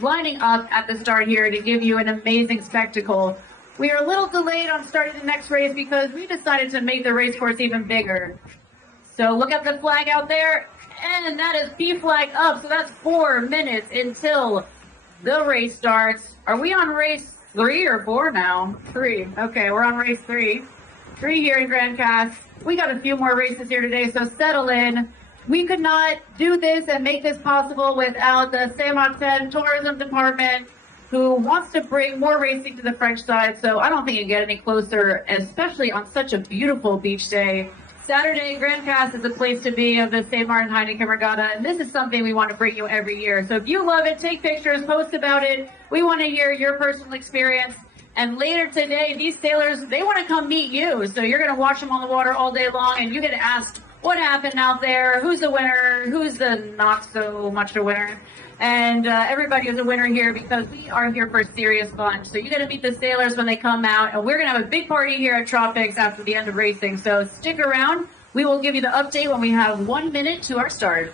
lining up at the start here to give you an amazing spectacle. We are a little delayed on starting the next race because we decided to make the race course even bigger. So look at the flag out there, and that is B flag up, so that's 4 minutes until the race starts. Are we on race 3 or 4 now? 3. Okay, we're on race 3. 3 here in Grand Case. We got a few more races here today, so settle in. We could not do this and make this possible without the Saint Maarten Tourism Department, who wants to bring more racing to the French side. So I don't think you get any closer, especially on such a beautiful beach day. Saturday, Grand Case is the place to be of the St. Maarten Heineken Regatta, and this is something we want to bring you every year. So if you love it, take pictures, post about it. We want to hear your personal experience. And later today, these sailors, they want to come meet you. So you're going to watch them on the water all day long, and you get to ask what happened out there, who's the winner, who's the not so much a winner. And everybody is a winner here because we are here for serious fun. So you get to meet the sailors when they come out, and we're going to have a big party here at Tropics after the end of racing. So stick around. We will give you the update when we have 1 minute to our start.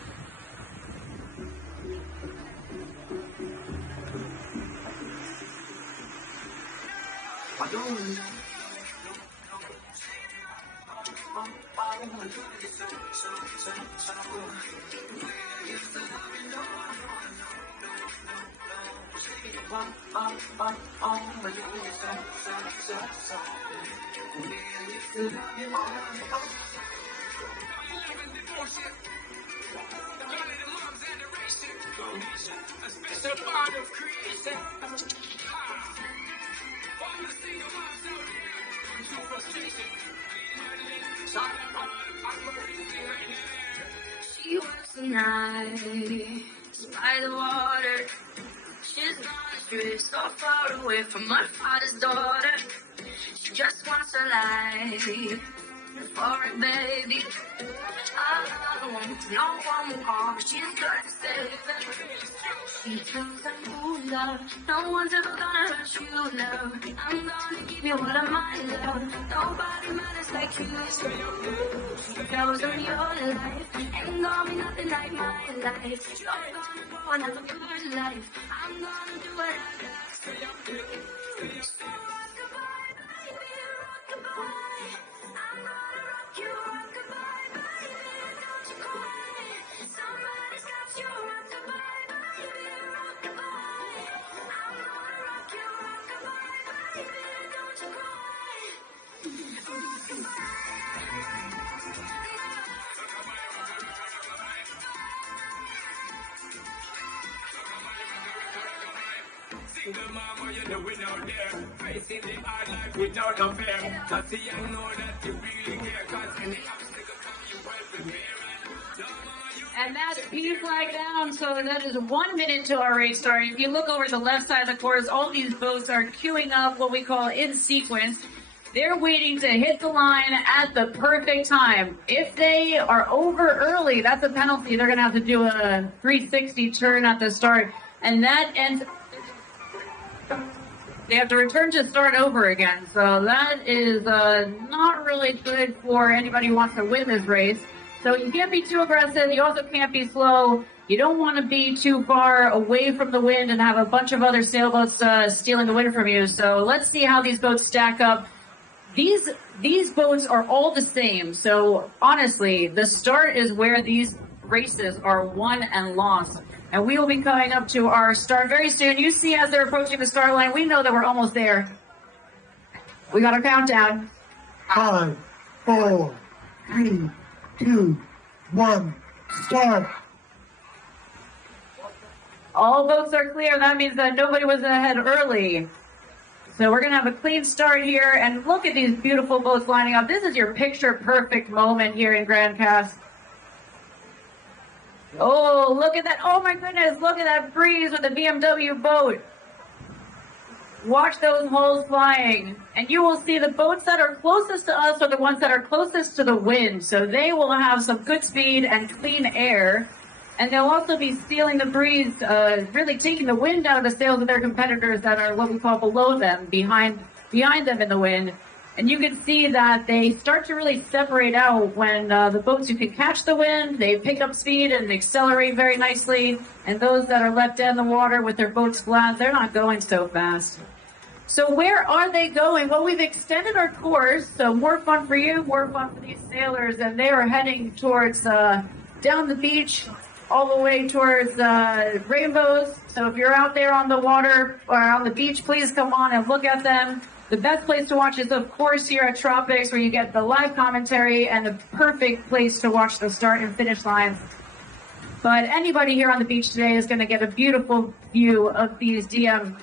She works the night by the water. She's gone astray, so far away from her father's daughter. She just wants her life for a baby. I want no one more. She's got to save. She tells them, oh love, no one's ever gonna hurt you, love. I'm gonna give you all of my love. Nobody matters like you. Those are your life. Ain't gonna be nothing like my life. You're gonna go and have a good life. I'm gonna do what I got. Single mama, you're the winner out there. Facing the hard life without a fear. Not the young know that you really care. Cause any obstacle come, you well prepare. And that's P flag down, so that is 1 minute to our race start. If you look over the left side of the course, all these boats are queuing up what we call in sequence. They're waiting to hit the line at the perfect time. If they are over early, that's a penalty. They're going to have to do a 360 turn at the start, and that ends. They have to return to start over again. So that is not really good for anybody who wants to win this race. So you can't be too aggressive. You also can't be slow. You don't want to be too far away from the wind and have a bunch of other sailboats stealing the wind from you. So let's see how these boats stack up. These boats are all the same. So honestly, the start is where these races are won and lost. And we will be coming up to our start very soon. You see as they're approaching the start line, we know that we're almost there. We got our countdown. 5, 4, 3, 2, 1, start. All boats are clear. That means that nobody was ahead early. So we're going to have a clean start here. And look at these beautiful boats lining up. This is your picture-perfect moment here in Grand Case. Oh, look at that. Oh, my goodness. Look at that breeze with the BMW boat. Watch those holes flying. And you will see the boats that are closest to us are the ones that are closest to the wind. So they will have some good speed and clean air. And they'll also be stealing the breeze, really taking the wind out of the sails of their competitors that are what we call below them, behind them in the wind. And you can see that they start to really separate out when the boats who can catch the wind, they pick up speed and accelerate very nicely. And those that are left in the water with their boats flat, they're not going so fast. So where are they going? Well, we've extended our course, so more fun for you, more fun for these sailors, and they are heading towards down the beach, all the way towards Rainbows. So if you're out there on the water or on the beach, please come on and look at them. The best place to watch is, of course, here at Tropics, where you get the live commentary and the perfect place to watch the start and finish lines. But anybody here on the beach today is going to get a beautiful view of these Diam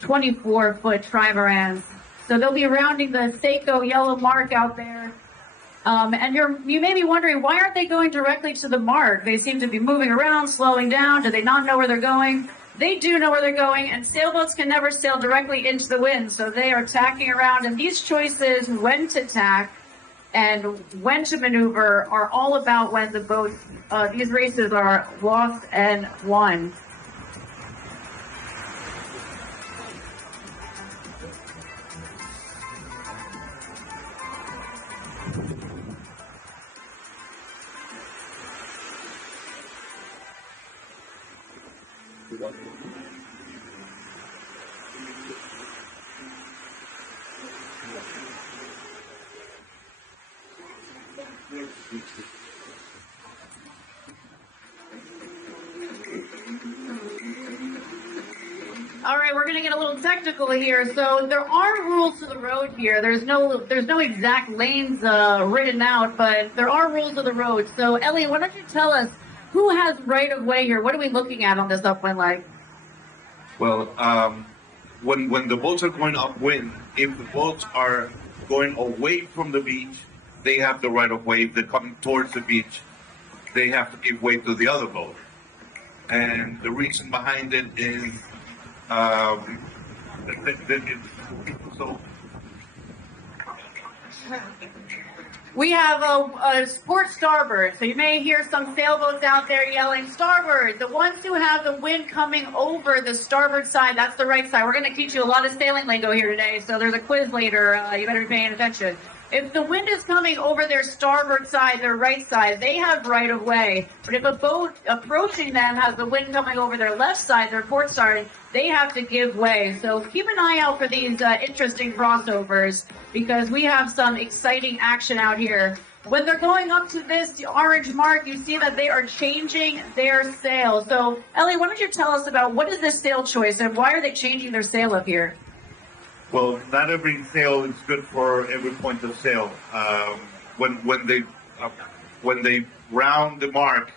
24-foot trimarans. So they'll be rounding the Seiko yellow mark out there. And you may be wondering, why aren't they going directly to the mark? They seem to be moving around, slowing down. Do they not know where they're going? They do know where they're going, and sailboats can never sail directly into the wind, so they are tacking around. And these choices, when to tack and when to maneuver, are all about when the boats, these races are lost and won. All right, we're going to get a little technical here. So there are rules to the road here. There's no exact lanes written out, but there are rules of the road. So Ellie, why don't you tell us who has right of way here? What are we looking at on this upwind leg? Well, when the boats are going upwind, if the boats are going away from the beach, they have the right of way. If they're coming towards the beach, they have to give way to the other boat. And the reason behind it is so we have a sport starboard, so you may hear some sailboats out there yelling starboard. The ones who have the wind coming over the starboard side, that's the right side. We're going to teach you a lot of sailing lingo here today, so there's a quiz later. You better be paying attention. If the wind is coming over their starboard side, their right side, they have right of way. But if a boat approaching them has the wind coming over their left side, their port side, they have to give way. So keep an eye out for these interesting crossovers, because we have some exciting action out here. When they're going up to this orange mark, you see that they are changing their sail. So Ellie, why don't you tell us about what is this sail choice and why are they changing their sail up here? well, not every sail is good for every point of sail. When they round the mark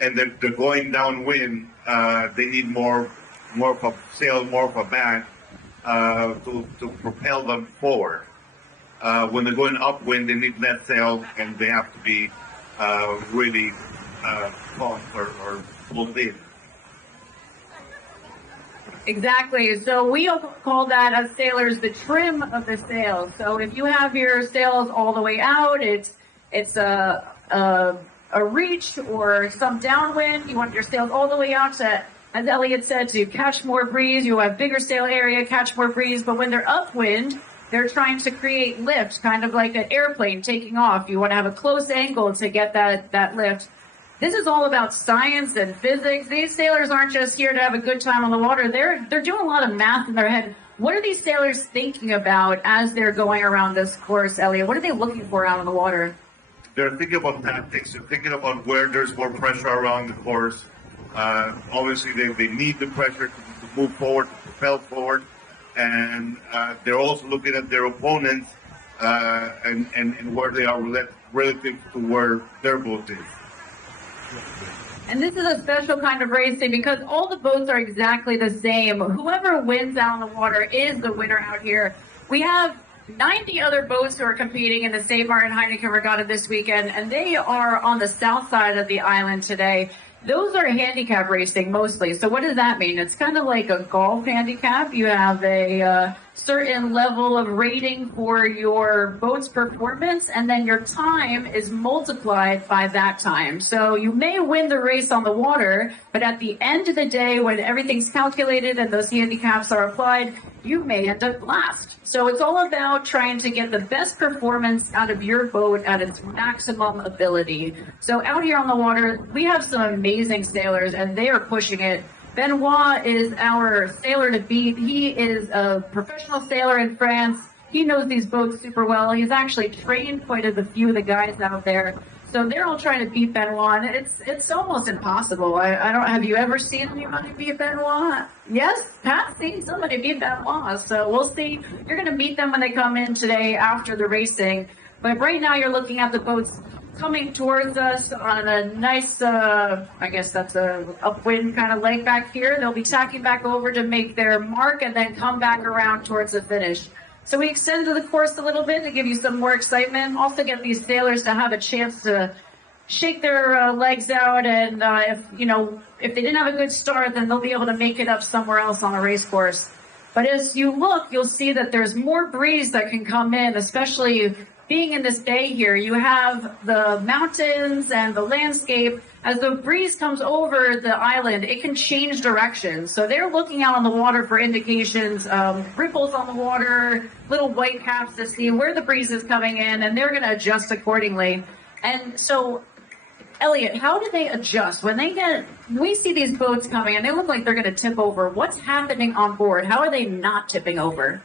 and they're going downwind, they need more of a sail, more of a back to propel them forward. When they're going upwind, they need that sail, and they have to be really taut or pulled in. Exactly. So we call that as sailors the trim of the sail. So if you have your sails all the way out, it's a reach or some downwind. You want your sails all the way out to, as Elliot said, to catch more breeze. You have bigger sail area, catch more breeze. But when they're upwind, they're trying to create lift, kind of like an airplane taking off. You want to have a close angle to get that lift. This is all about science and physics. These sailors aren't just here to have a good time on the water. They're doing a lot of math in their head. What are these sailors thinking about as they're going around this course, Elliot? What are they looking for out on the water? They're thinking about tactics. They're thinking about where there's more pressure around the course. Obviously, they need the pressure to move forward, to propel forward. And they're also looking at their opponents and where they are relative to where their boat is. And this is a special kind of racing because all the boats are exactly the same. Whoever wins out on the water is the winner out here. We have 90 other boats who are competing in the St. Maarten Heineken Regatta this weekend, and they are on the south side of the island today. Those are handicap racing mostly. So what does that mean? It's kind of like a golf handicap. You have a certain level of rating for your boat's performance, and then your time is multiplied by that time. So you may win the race on the water, but at the end of the day, when everything's calculated and those handicaps are applied, you may end up last. So it's all about trying to get the best performance out of your boat at its maximum ability. So out here on the water, we have some amazing sailors, and they are pushing it. Benoit is our sailor to beat. He is a professional sailor in France. He knows these boats super well. He's actually trained quite a few of the guys out there. So they're all trying to beat Benoit. And it's almost impossible. I don't. Have you ever seen anybody beat Benoit? Yes, Pat's seen somebody beat Benoit. So we'll see. You're going to meet them when they come in today after the racing. But right now you're looking at the boats coming towards us on a nice, I guess that's a upwind kind of leg back here. They'll be tacking back over to make their mark and then come back around towards the finish. So we extended the course a little bit to give you some more excitement. Also get these sailors to have a chance to shake their legs out, and if they didn't have a good start, then they'll be able to make it up somewhere else on a race course. But as you look, you'll see that there's more breeze that can come in, especially being in this bay here. You have the mountains and the landscape. As the breeze comes over the island, it can change direction. So they're looking out on the water for indications, ripples on the water, little white caps to see where the breeze is coming in, and they're going to adjust accordingly. And so, Elliot, how do they adjust? When we see these boats coming and they look like they're going to tip over, what's happening on board? How are they not tipping over?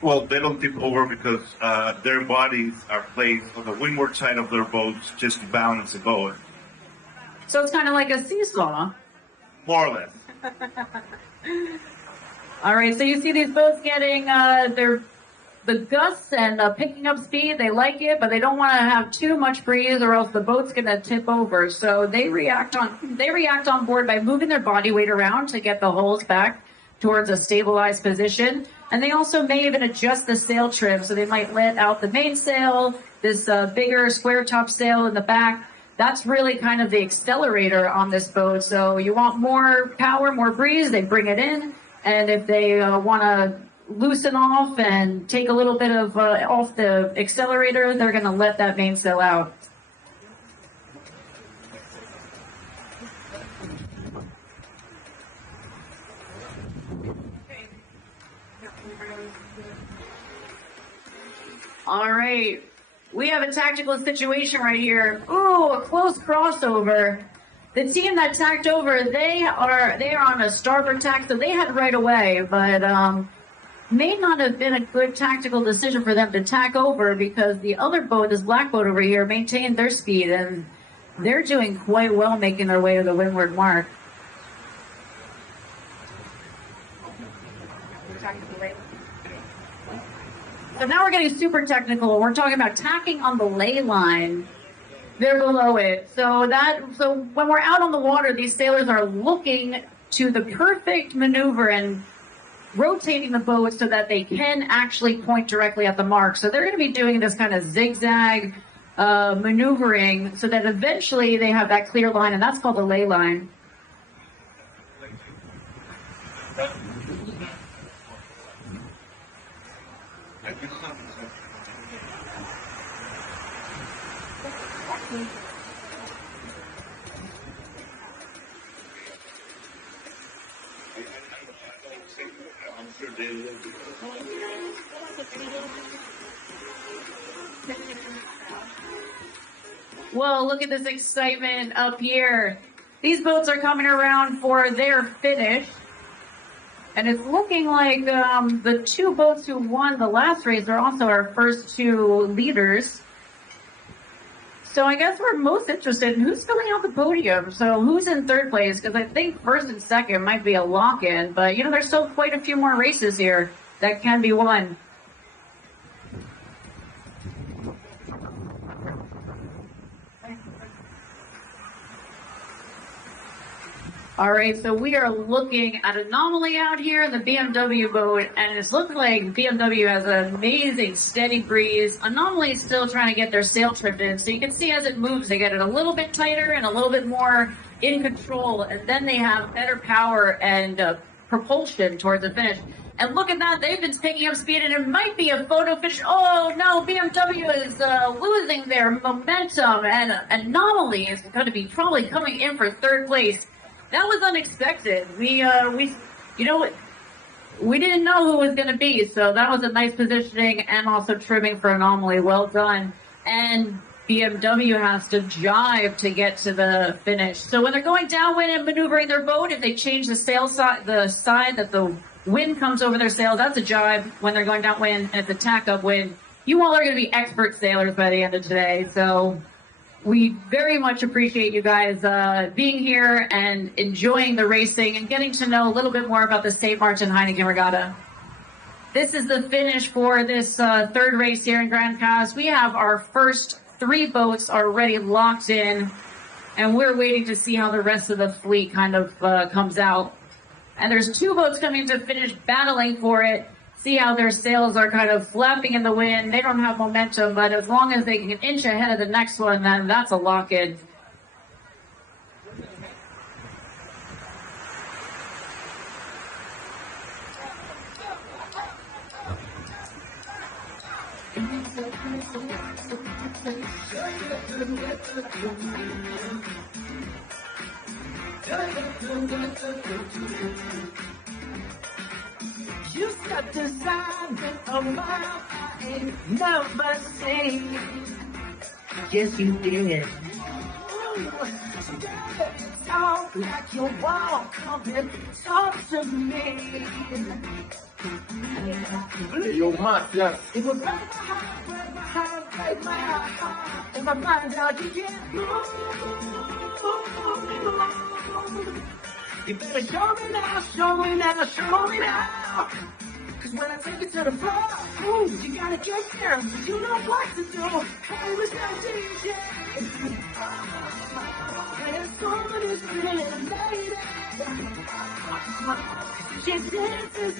Well, they don't tip over because their bodies are placed on the windward side of their boats just to balance the boat. So it's kind of like a seesaw. More or less. All right, so you see these boats getting the gusts and picking up speed. They like it, but they don't want to have too much breeze or else the boat's going to tip over. So they react on board by moving their body weight around to get the hulls back towards a stabilized position. And they also may even adjust the sail trim. So they might let out the mainsail, this bigger square top sail in the back. That's really kind of the accelerator on this boat. So you want more power, more breeze, they bring it in. And if they want to loosen off and take a little bit of off the accelerator, they're going to let that mainsail out. All right, we have a tactical situation right here. Ooh, a close crossover. The team that tacked over, they are on a starboard tack, so they had right away, but may not have been a good tactical decision for them to tack over because the other boat, this black boat over here, maintained their speed, and they're doing quite well making their way to the windward mark. So now we're getting super technical. We're talking about tacking on the ley line. They're below it. So when we're out on the water, these sailors are looking to the perfect maneuver and rotating the boat so that they can actually point directly at the mark. So they're going to be doing this kind of zigzag maneuvering so that eventually they have that clear line, and that's called the ley line. Whoa, look at this excitement up here. These boats are coming around for their finish. And it's looking like the two boats who won the last race are also our first two leaders. So I guess we're most interested in who's filling out the podium. So who's in third place? Because I think first and second might be a lock-in. But, there's still quite a few more races here that can be won. All right, so we are looking at Anomaly out here in the BMW boat, and it's looking like BMW has an amazing steady breeze. Anomaly is still trying to get their sail trimmed in, so you can see as it moves, they get it a little bit tighter and a little bit more in control, and then they have better power and propulsion towards the finish. And look at that, they've been picking up speed, and it might be a photo finish. Oh no, BMW is losing their momentum, and Anomaly is going to be probably coming in for third place. That was unexpected. We didn't know who it was going to be, so that was a nice positioning and also trimming for Anomaly. Well done. And BMW has to jive to get to the finish. So when they're going downwind and maneuvering their boat, if they change the sail side, the side that the wind comes over their sail, that's a jibe when they're going downwind, and it's a tack upwind. You all are going to be expert sailors by the end of today, so we very much appreciate you guys being here and enjoying the racing and getting to know a little bit more about the St. Maarten Heineken Regatta. This is the finish for this third race here in Grand Case. We have our first 3 boats already locked in, and we're waiting to see how the rest of the fleet kind of comes out. And there's 2 boats coming to finish battling for it. See how their sails are kind of flapping in the wind. They don't have momentum, but as long as they can inch ahead of the next one, then that's a lock-in. You set the sign of my I ain't never seen. Yes, you did. Talk like you won't come and talk to me. Yo, Mark, yes. It was right behind my heart. In my mind, how you get move. You better show me now, show me now, show me now. Cause when I take it to the floor, ooh, you gotta get there. You know what to do. Hey, Mr. DJ. There's someone who's feeling lady. She's dancing.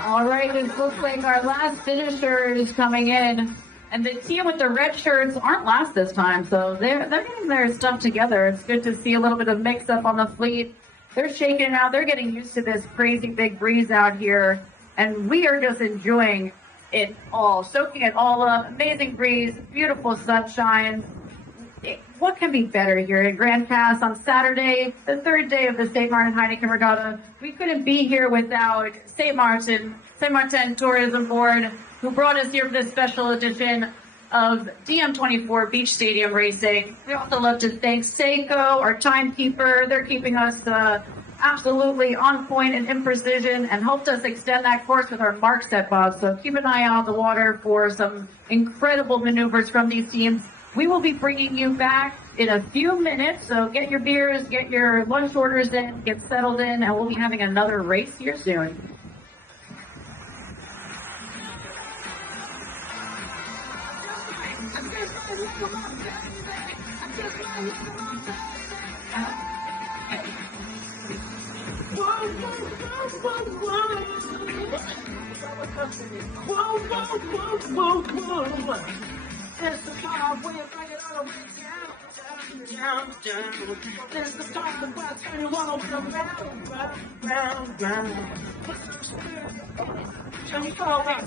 All right, it looks like our last finisher is coming in. And the team with the red shirts aren't last this time, so they're getting their stuff together. It's good to see a little bit of mix-up on the fleet. They're shaking it out. They're getting used to this crazy big breeze out here, and we are just enjoying it all, soaking it all up. Amazing breeze, beautiful sunshine. What can be better here in Grand Case on Saturday, the 3rd day of the St. Maarten Heineken Regatta? We couldn't be here without St. Maarten Tourism Board, who brought us here for this special edition of DM24 Beach Stadium Racing. We also love to thank Seiko, our timekeeper. They're keeping us absolutely on point and in precision, and helped us extend that course with our mark set bob. So keep an eye out on the water for some incredible maneuvers from these teams. We will be bringing you back in a few minutes, so get your beers, get your lunch orders in, get settled in, and we'll be having another race here soon. It's the part where you bring it all the way down. It's the part where I turn you all round. Can you call that?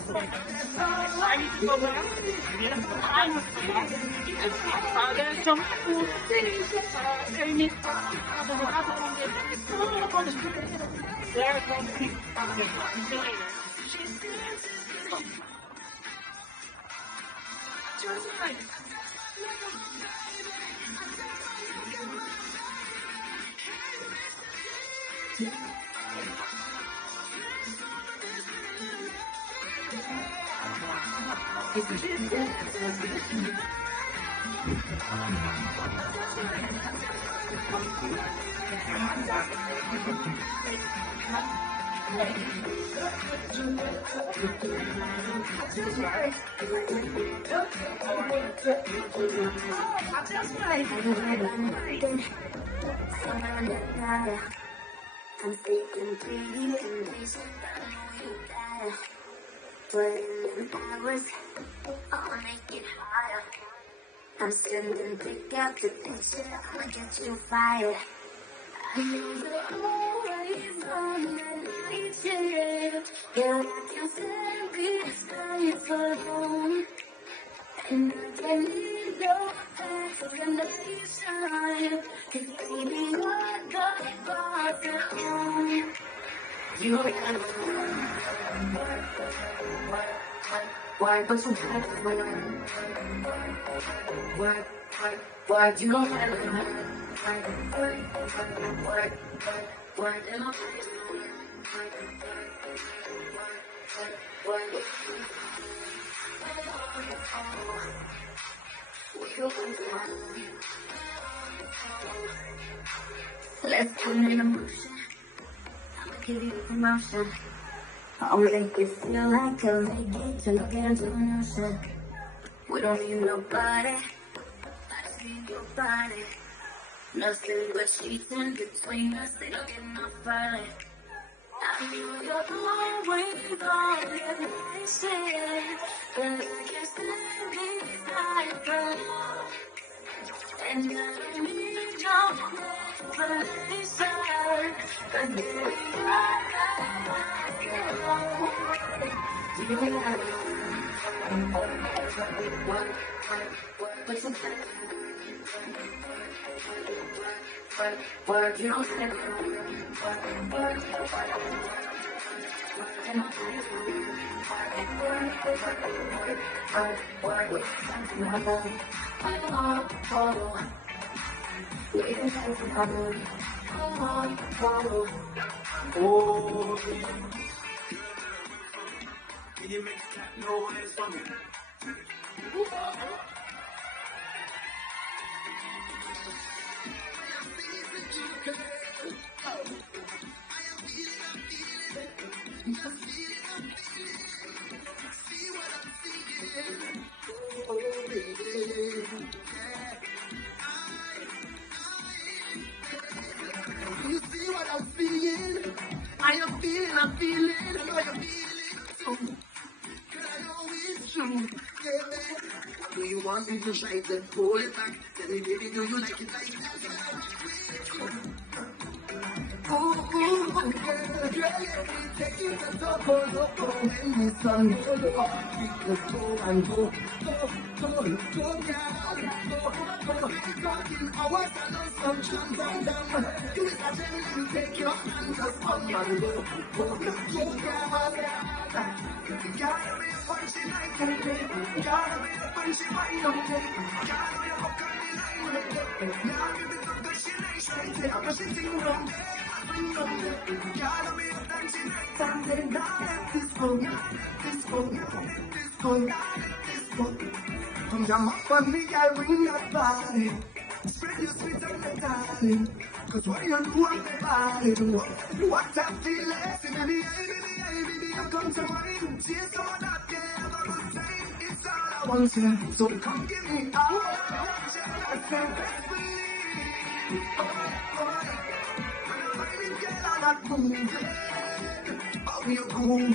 There's some cool things in it. There's some people. Just like I'm thinking pretty condition, but in hours, I'll make it harder. I'm sending pick up the picture, I'll get you fired. I know they're always on Breakage. Yeah, I can stand beside for home. And I can need no explanation. 'Cause baby, you're the part at home. You got why, but you have why, you don't have why, and I'm let's put it in motion. I'ma give you a promotion. I'll make you feel like a lady to look into an ocean. We don't need nobody. I just need your body. Nothing but sheets in between us. They don't get enough fighting. I know you're the one way gone every day, but I can't stand beside you. And I don't need your explanation, but baby, what you don't say. Oh, can you make that noise for me? You see what I'm feeling? I am feeling, I'm feeling, I know you're feeling too. Cause I know it's true, yeah. I know you want me to try to pull it back. Tell me, baby, do you like it like that? Ooh, girl, take it to the loco, and it's on the heart, let's go and go, go, I want to know some chance and down. You is a gentleman, take your hands up on my go, go, gotta be a punchy like a baby, gotta be a punchy wine on me, gotta be a fucking line on me, now give me some good shit, I say, I'm a sitting wrong. Gotta be a dancing night and then not disco, come jam up on me, I ring your body. Spread your sweet on the darling. Cause what you do on the body, what that feeling, baby, I come to mine. See someone out there, have a good time. It's all I want to. So come give me all I can't believe. Not moving, oh, you're moving.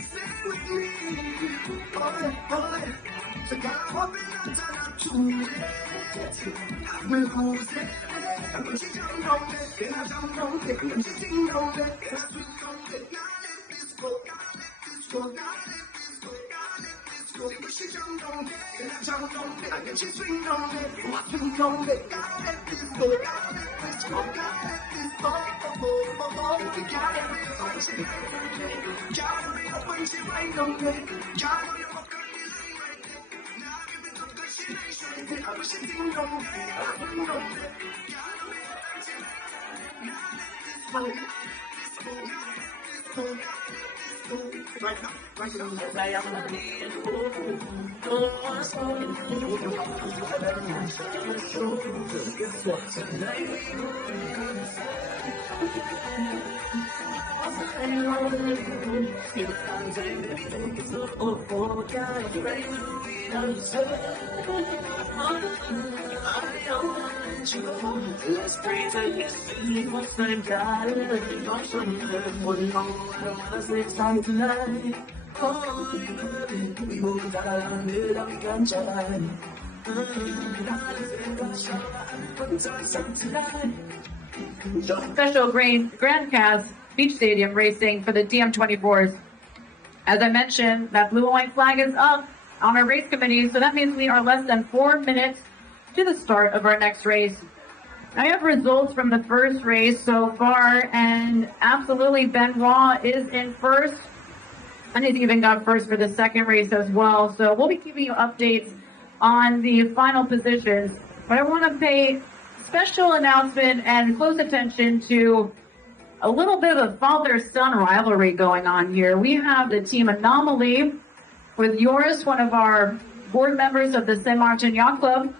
Stay with me, oh, so come up and I'm too late. I've been losing, I'm going to jump on it, and I jump on it, I'm sitting on it, and I swing on it. Now let this go, now let this go, when she jump on it, and I jump on it, and then she swing on it, and I swing on it. Now let this go, now let this go, now let this go. Gotta be a punchy, gotta be a punchy right on me. Gotta be a fucking design right there. Now give me the good shit I straight there. I wish it didn't know me, I wouldn't know me. Gotta be a punchy right there. Right now, I am let's pretend it's feeling what's time darling. Don't show me what you want, it's time tonight. Oh, we move around it, we can try. Special Grand Case Beach Stadium racing for the DM24s. As I mentioned, that blue and white flag is up on our race committee, so that means we are less than 4 minutes to the start of our next race. I have results from the first race so far, and absolutely Benoit is in first, and he's even got first for the second race as well. So we'll be giving you updates on the final positions, but I want to pay special announcement and close attention to a little bit of a father-son rivalry going on here. We have the team Anomaly with Joris, one of our board members of the St. Maarten Yacht Club,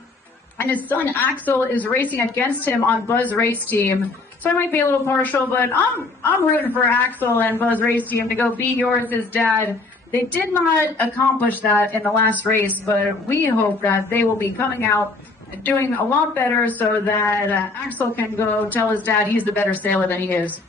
and his son Axel is racing against him on Buzz Race Team. So I might be a little partial, but I'm rooting for Axel and Buzz Race Team to go beat Joris' dad. They did not accomplish that in the last race, but we hope that they will be coming out and doing a lot better so that Axel can go tell his dad he's the better sailor than he is.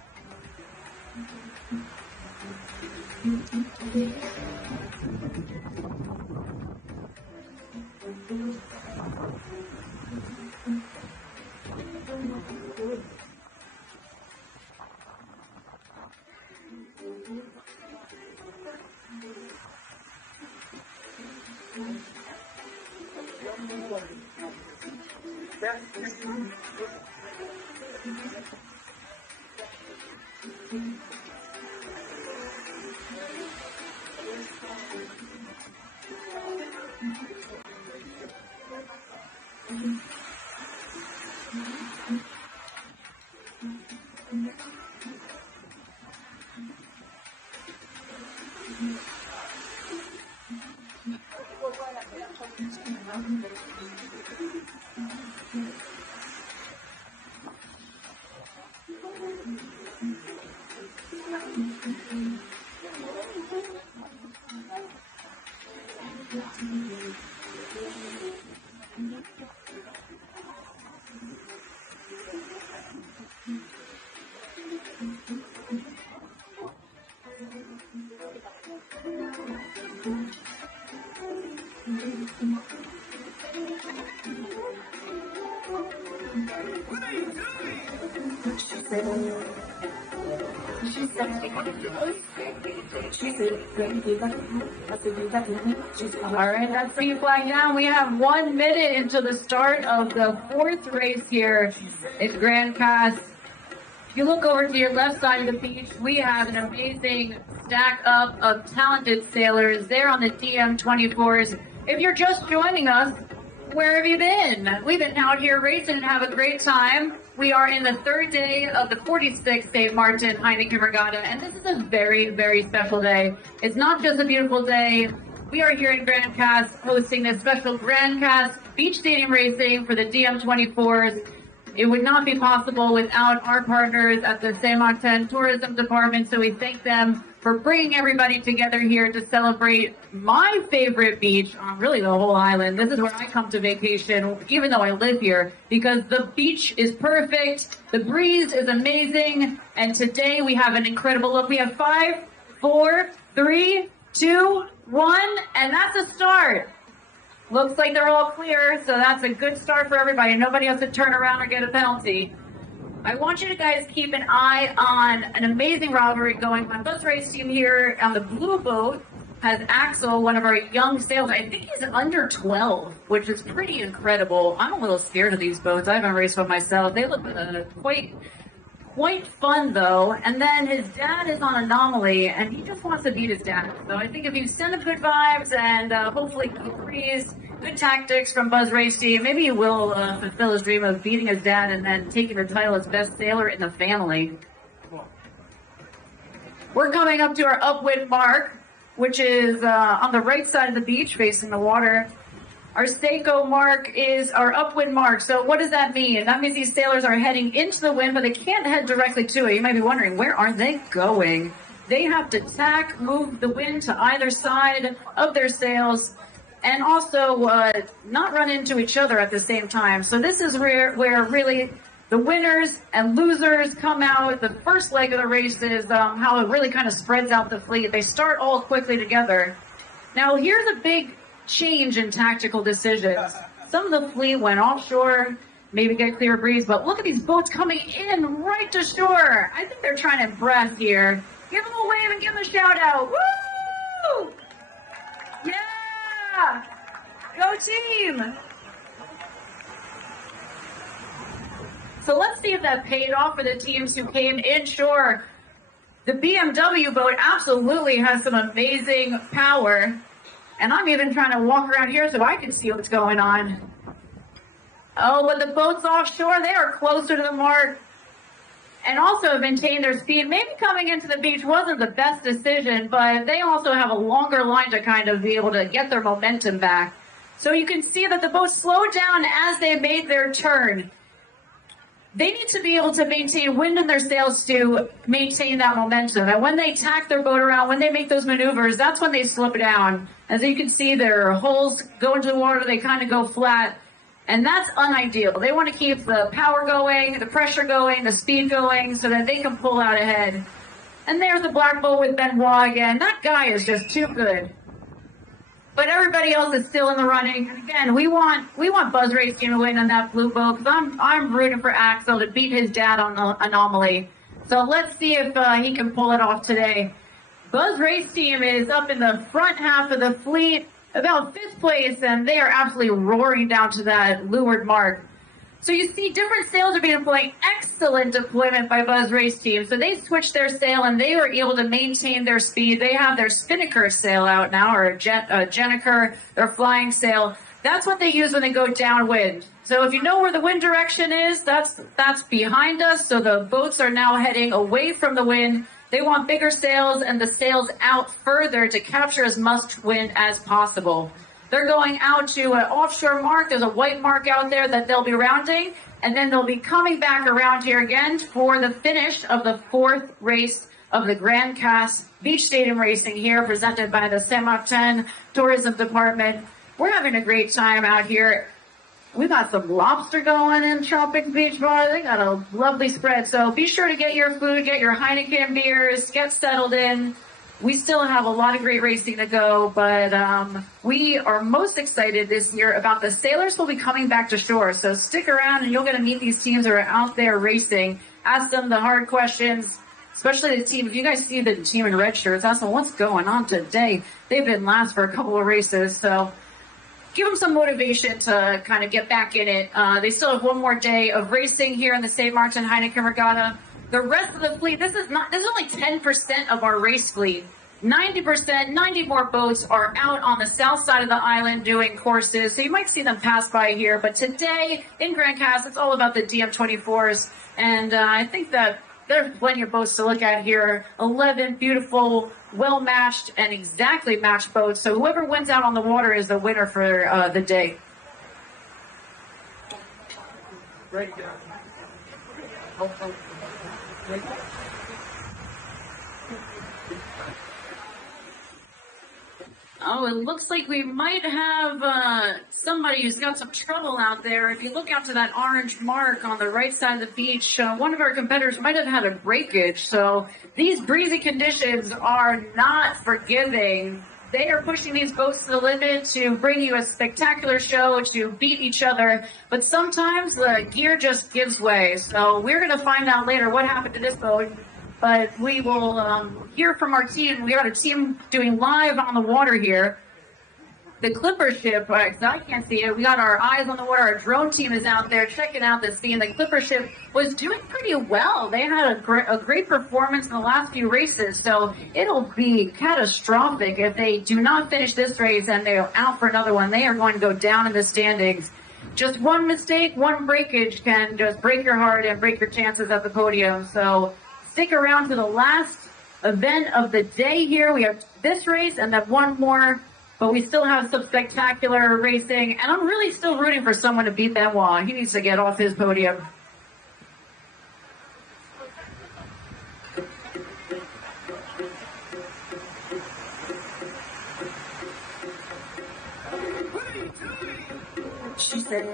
All right, that's the flag down. We have 1 minute until the start of the fourth race here at Grand Case. If you look over to your left side of the beach, we have an amazing stack up of talented sailors there on the DM24s. If you're just joining us, where have you been? We've been out here racing and have a great time. We are in the third day of the 46th St. Maarten Heineken Regatta, and this is a very, very special day. It's not just a beautiful day. We are here in Grand Case hosting this special Grand Case Beach Stadium racing for the DM24s. It would not be possible without our partners at the St. Maarten Tourism Department, so we thank them for bringing everybody together here to celebrate my favorite beach on really the whole island. This is where I come to vacation, even though I live here, because the beach is perfect, the breeze is amazing, and today we have an incredible look. We have 5, 4, 3, 2, 1, and that's a start. Looks like they're all clear, so that's a good start for everybody. Nobody has to turn around or get a penalty. I want you to guys keep an eye on an amazing rivalry going on. Buzz Race Team here on the blue boat has Axel, one of our young sailors. I think he's under 12, which is pretty incredible. I'm a little scared of these boats. I haven't raced one myself. They look quite fun though. And then his dad is on Anomaly, and he just wants to beat his dad. So I think if you send him good vibes and hopefully good breeze, good tactics from Buzz Race Team, maybe he will fulfill his dream of beating his dad and then taking the title as best sailor in the family. We're coming up to our upwind mark, which is on the right side of the beach facing the water. Our Seiko mark is our upwind mark. So what does that mean? That means these sailors are heading into the wind, but they can't head directly to it. You might be wondering, where are they going? They have to tack, move the wind to either side of their sails, and also not run into each other at the same time. So this is where really the winners and losers come out. The first leg of the race is how it really kind of spreads out the fleet. They start all quickly together. Now here's a big change in tactical decisions. Some of the fleet went offshore. maybe get a clear breeze. But look at these boats coming in right to shore. I think they're trying to impress here. Give them a wave and give them a shout out. Woo! Yeah! Go team! So let's see if that paid off for the teams who came inshore. The BMW boat absolutely has some amazing power. And I'm even trying to walk around here so I can see what's going on. Oh, but the boats offshore, they are closer to the mark and also have maintained their speed. Maybe coming into the beach wasn't the best decision, but they also have a longer line to kind of be able to get their momentum back. So you can see that the boats slowed down as they made their turn. They need to be able to maintain wind in their sails to maintain that momentum. And when they tack their boat around, when they make those maneuvers, that's when they slow down. As you can see, their holes go into the water, they kind of go flat. And that's unideal. They want to keep the power going, the pressure going, the speed going, so that they can pull out ahead. And there's the black boat with Benoit again. That guy is just too good. But everybody else is still in the running. And again, we want Buzz Racing to win on that blue boat, because I'm rooting for Axel to beat his dad on the anomaly. So let's see if he can pull it off today. Buzz Race Team is up in the front half of the fleet, about 5th place, and they are absolutely roaring down to that leeward mark. So you see different sails are being deployed. Excellent deployment by Buzz Race Team. So they switched their sail and they were able to maintain their speed. They have their spinnaker sail out now, or a Jenniker, their flying sail. That's what they use when they go downwind. So if you know where the wind direction is, that's behind us. So the boats are now heading away from the wind. They want bigger sails and the sails out further to capture as much wind as possible. They're going out to an offshore mark. There's a white mark out there that they'll be rounding, and then they'll be coming back around here again for the finish of the 4th race of the Grand Case Beach Stadium Racing here, presented by the Saint-Martin Tourism Department. We're having a great time out here. We got some lobster going in Tropics Beach Bar. They got a lovely spread. So be sure to get your food, get your Heineken beers, get settled in. We still have a lot of great racing to go, but we are most excited this year about the sailors who will be coming back to shore. So stick around and you'll get to meet these teams that are out there racing. Ask them the hard questions, especially the team. If you guys see the team in red shirts, ask them what's going on today. They've been last for a couple of races, so give them some motivation to kind of get back in it. They still have one more day of racing here in the St. Maarten Heineken Regatta. The rest of the fleet, this is only 10% of our race fleet. 90%, 90 more boats are out on the south side of the island doing courses. So you might see them pass by here. But today in Grand Case, it's all about the DM24s. And I think that there's plenty of boats to look at here. 11 beautiful, well-matched, and exactly matched boats. So whoever wins out on the water is the winner for the day. Oh, it looks like we might have somebody who's got some trouble out there. If you look out to that orange mark on the right side of the beach, one of our competitors might have had a breakage. So these breezy conditions are not forgiving. They are pushing these boats to the limit to bring you a spectacular show, to beat each other. But sometimes the gear just gives way. So we're going to find out later what happened to this boat. But we will hear from our team. We got a team doing live on the water here. The Clipper ship, I can't see it. We got our eyes on the water. Our drone team is out there checking out this scene. The Clipper ship was doing pretty well. They had a great performance in the last few races. So it'll be catastrophic if they do not finish this race and they're out for another one. They are going to go down in the standings. Just one mistake, one breakage can just break your heart and break your chances at the podium. So stick around to the last event of the day here. We have this race and then one more, but we still have some spectacular racing. And I'm really still rooting for someone to beat Benoit. He needs to get off his podium. She said,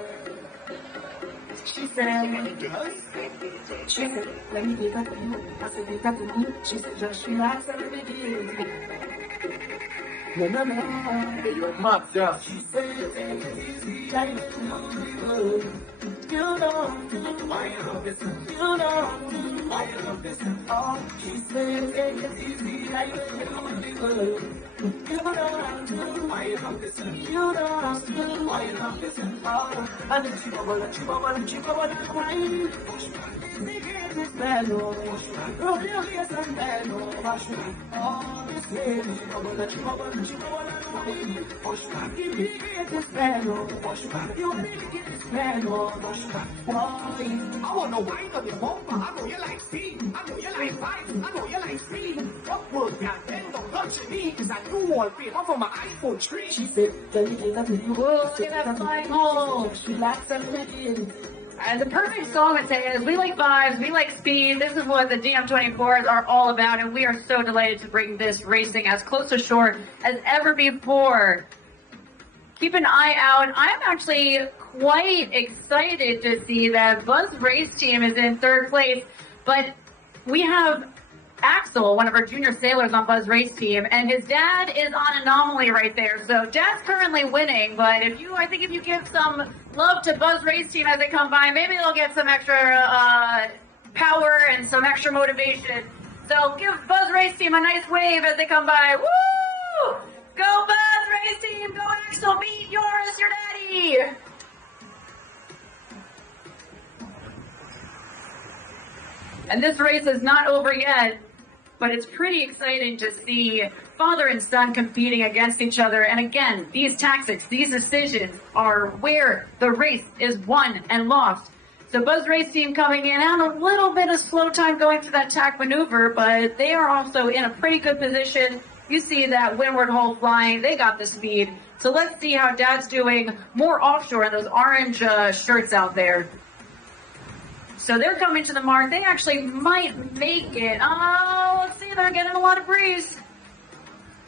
let me get up to you. I said, get up to me. She said, just relax and let me get it. No, you're mad, yeah. She said, You know why you love this. You know why you love this. Oh, she says it's easy. I you know why you love this. You know why you love this. Oh, and then she bubble, crying. This bad, oh, really is a bad, oh, this baby, bubble, crying. This bad, oh, you really get this bad, oh. I wanna wind up your bumper. I know you like speed. I know you like fight. I know you like speed. Upward, God, then don't touch me. Cause I do want free. I'm from my iPhone tree. She said, let me get nothing. You will. Look at that flying hole. She likes everything. The perfect song would say is, we like vibes, we like speed. This is what the DM24s are all about, and we are so delighted to bring this racing as close to shore as ever before. Keep an eye out. I'm actually quite excited to see that Buzz Race Team is in third place, but we have Axel, one of our junior sailors on Buzz Race Team, and his dad is on Anomaly right there. So Dad's currently winning, but I think if you give some love to Buzz Race Team as they come by, maybe they'll get some extra power and some extra motivation. So give Buzz Race Team a nice wave as they come by. Woo! Go Buzz Race Team! Go Axel! Beat yours, your daddy! And this race is not over yet, but it's pretty exciting to see father and son competing against each other. And again, these tactics, these decisions are where the race is won and lost. So Buzz Race Team coming in on a little bit of slow time going through that tack maneuver, but they are also in a pretty good position. You see that windward hull flying, they got the speed. So let's see how Dad's doing more offshore in those orange shirts out there. So they're coming to the mark. They actually might make it. Oh, let's see, they're getting a lot of breeze.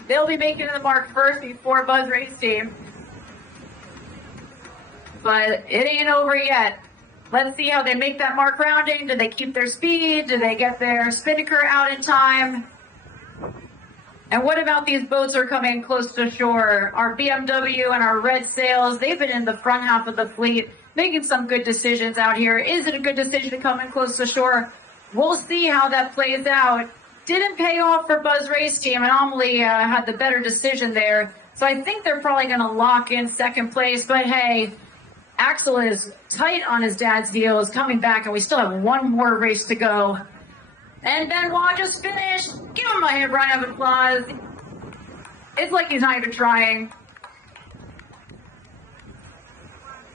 They'll be making the mark first before Buzz Race Team. But it ain't over yet. Let's see how they make that mark rounding. Do they keep their speed? Do they get their spinnaker out in time? And what about these boats are coming close to shore? Our BMW and our red sails, they've been in the front half of the fleet, making some good decisions out here. Is it a good decision to come in close to shore? We'll see how that plays out. Didn't pay off for Buzz Race Team. Anomaly had the better decision there. So I think they're probably going to lock in second place. But hey, Axel is tight on his dad's deals, coming back, and we still have one more race to go. And Benoit just finished. Give him a hand round of applause. It's like he's not even trying.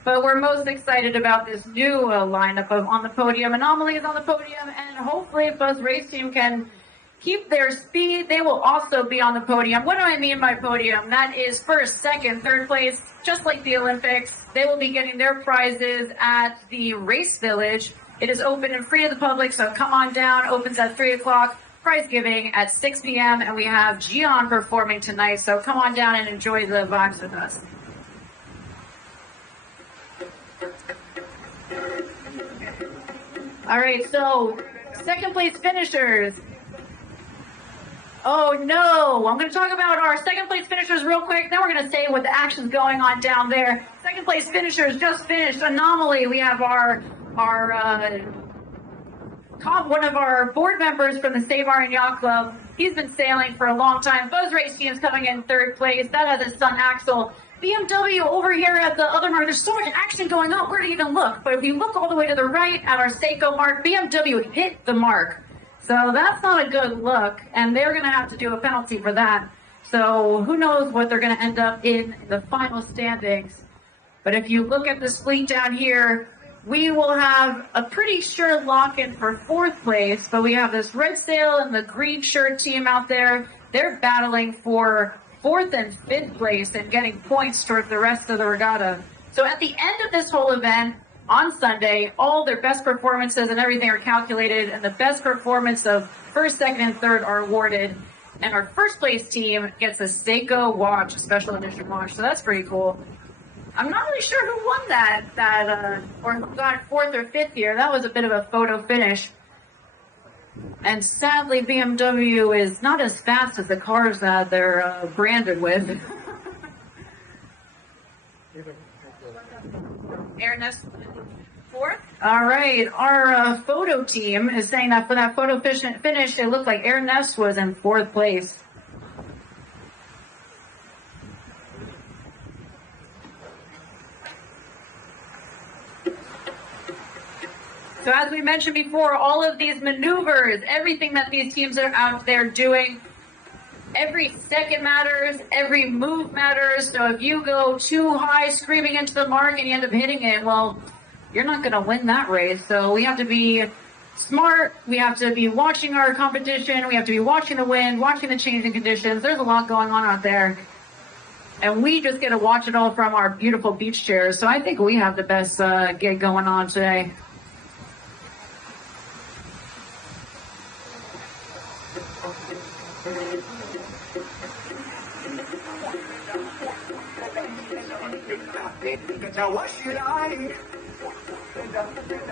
But we're most excited about this new lineup on the podium. Anomaly is on the podium, and hopefully Buzz Race Team can keep their speed. They will also be on the podium. What do I mean by podium? That is first, second, third place, just like the Olympics. They will be getting their prizes at the Race Village. It is open and free to the public, so come on down. Opens at 3 o'clock. Prize giving at 6 p.m. And we have Gian performing tonight, so come on down and enjoy the vibes with us. All right, so second place finishers. Oh no, I'm going to talk about our second place finishers real quick. Then we're going to say what the action's going on down there. Second place finishers just finished. Anomaly, we have one of our board members from the Save Our Yacht Club. He's been sailing for a long time. Buzz Race Team is coming in third place. That has his son Axel. BMW over here at the other mark. There's so much action going on. Where to even look? But if you look all the way to the right at our Seiko mark, BMW hit the mark. So that's not a good look, and they're going to have to do a penalty for that. So who knows what they're going to end up in the final standings. But if you look at this fleet down here, we will have a pretty sure lock-in for fourth place, but we have this red sail and the green shirt team out there. They're battling for fourth and fifth place and getting points towards the rest of the regatta. So at the end of this whole event, on Sunday, all their best performances and everything are calculated, and the best performance of first, second, and third are awarded. And our first place team gets a Seiko watch, a special edition watch, so that's pretty cool. I'm not really sure who won that or who got fourth or fifth here. That was a bit of a photo finish. And sadly, BMW is not as fast as the cars that they're branded with. Ernest fourth. All right, our photo team is saying that for that photo finish, it looked like Ernest was in fourth place. So as we mentioned before, all of these maneuvers, everything that these teams are out there doing, every second matters, every move matters. So if you go too high screaming into the mark and you end up hitting it, well, you're not going to win that race. So we have to be smart. We have to be watching our competition. We have to be watching the wind, watching the changing conditions. There's a lot going on out there. And we just get to watch it all from our beautiful beach chairs. So I think we have the best gig going on today. What she like?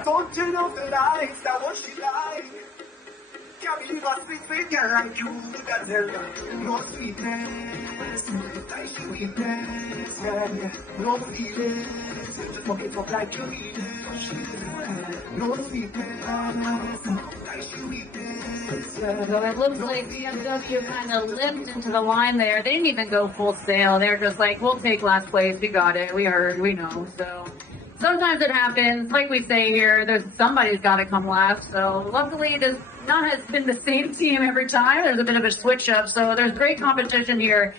Don't turn off the lights. That what she like? Can't believe I sweet girl like you. That girl, no sweetness, like sweetness, yeah. No feelings, just fuck it up like you need it. No sweetness, like sweetness, yeah. So it looks like BMW kind of limped into the line there. They didn't even go full sail. They're just like, we'll take last place. We got it. We heard. We know. So sometimes it happens. Like we say here, somebody's got to come last. So luckily, it does not has been the same team every time. There's a bit of a switch up. So there's great competition here.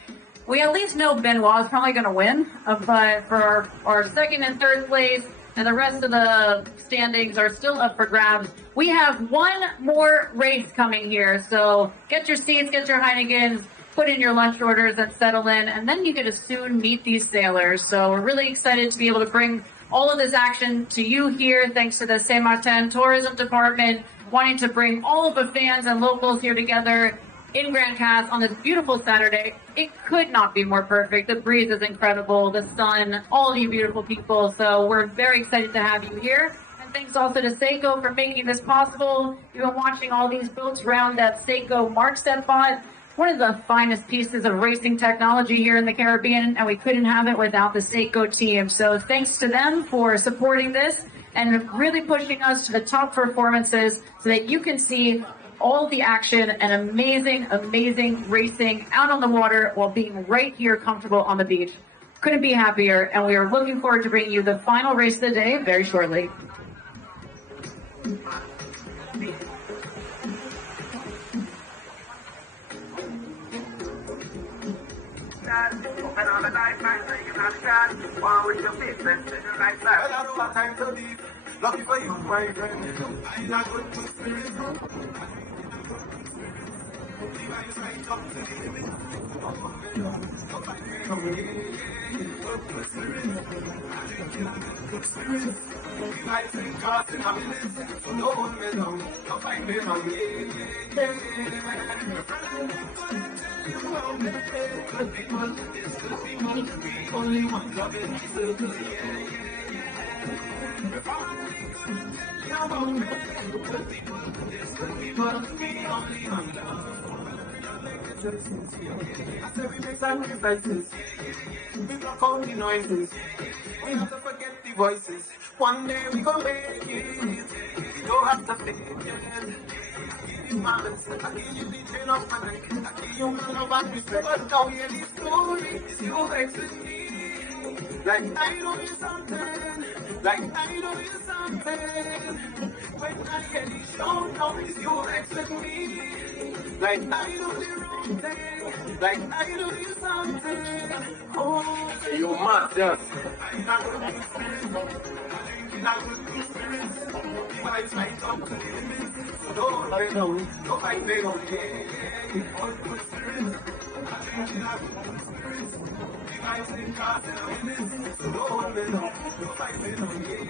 We at least know Benoit's probably going to win. But for our second and third place, and the rest of the standings are still up for grabs. We have one more race coming here, so get your seats, get your Heinekens, put in your lunch orders and settle in, and then you get to soon meet these sailors. So we're really excited to be able to bring all of this action to you here, thanks to the Saint Martin Tourism Department, wanting to bring all of the fans and locals here together in Grand Case on this beautiful Saturday. It could not be more perfect. The breeze is incredible, the sun, all of you beautiful people. So we're very excited to have you here. And thanks also to Seiko for making this possible. You've been watching all these boats around that Seiko Mark set bot. One of the finest pieces of racing technology here in the Caribbean, and we couldn't have it without the Seiko team. So thanks to them for supporting this and really pushing us to the top performances so that you can see all the action and amazing racing out on the water while being right here comfortable on the beach. Couldn't be happier, and we are looking forward to bringing you the final race of the day very shortly. Lucky for you, my friend. I'm not good to spirit. I said we make sacrifices, we block all the noises, we have to forget the voices. One day we gon' make it, you don't have to fake it. I give you balance, I give you the chain off my neck, I give you my love and respect. But now hear the story, it's your ecstasy. Like I know you something, like I know you something. When I hear the show, now it's your ecstasy. Like I know the wrong thing, like I know you something. Oh, You mad, yes. I'm not gonna do spirit. I'm not gonna do spirit. If I try to the limit, so don't let go. Don't fight me on the air. All good spirit. I think I'm good spirit. If I say God, then I'm in it. So don't let go. Don't fight me on the air.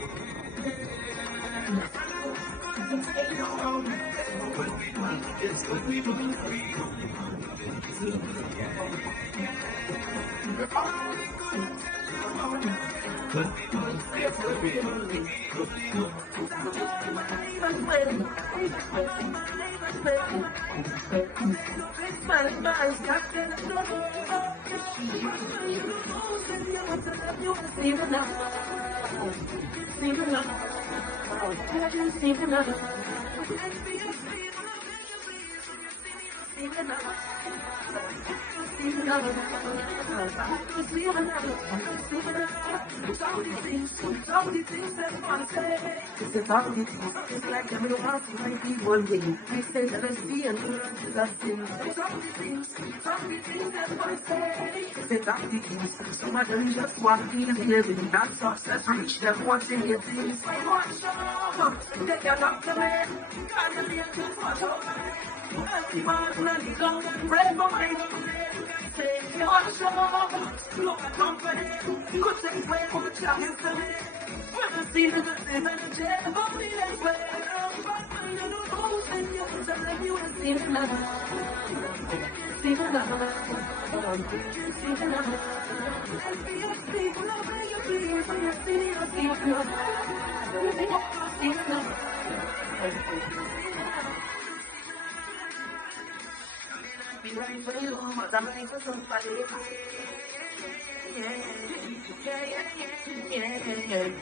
It's good people free.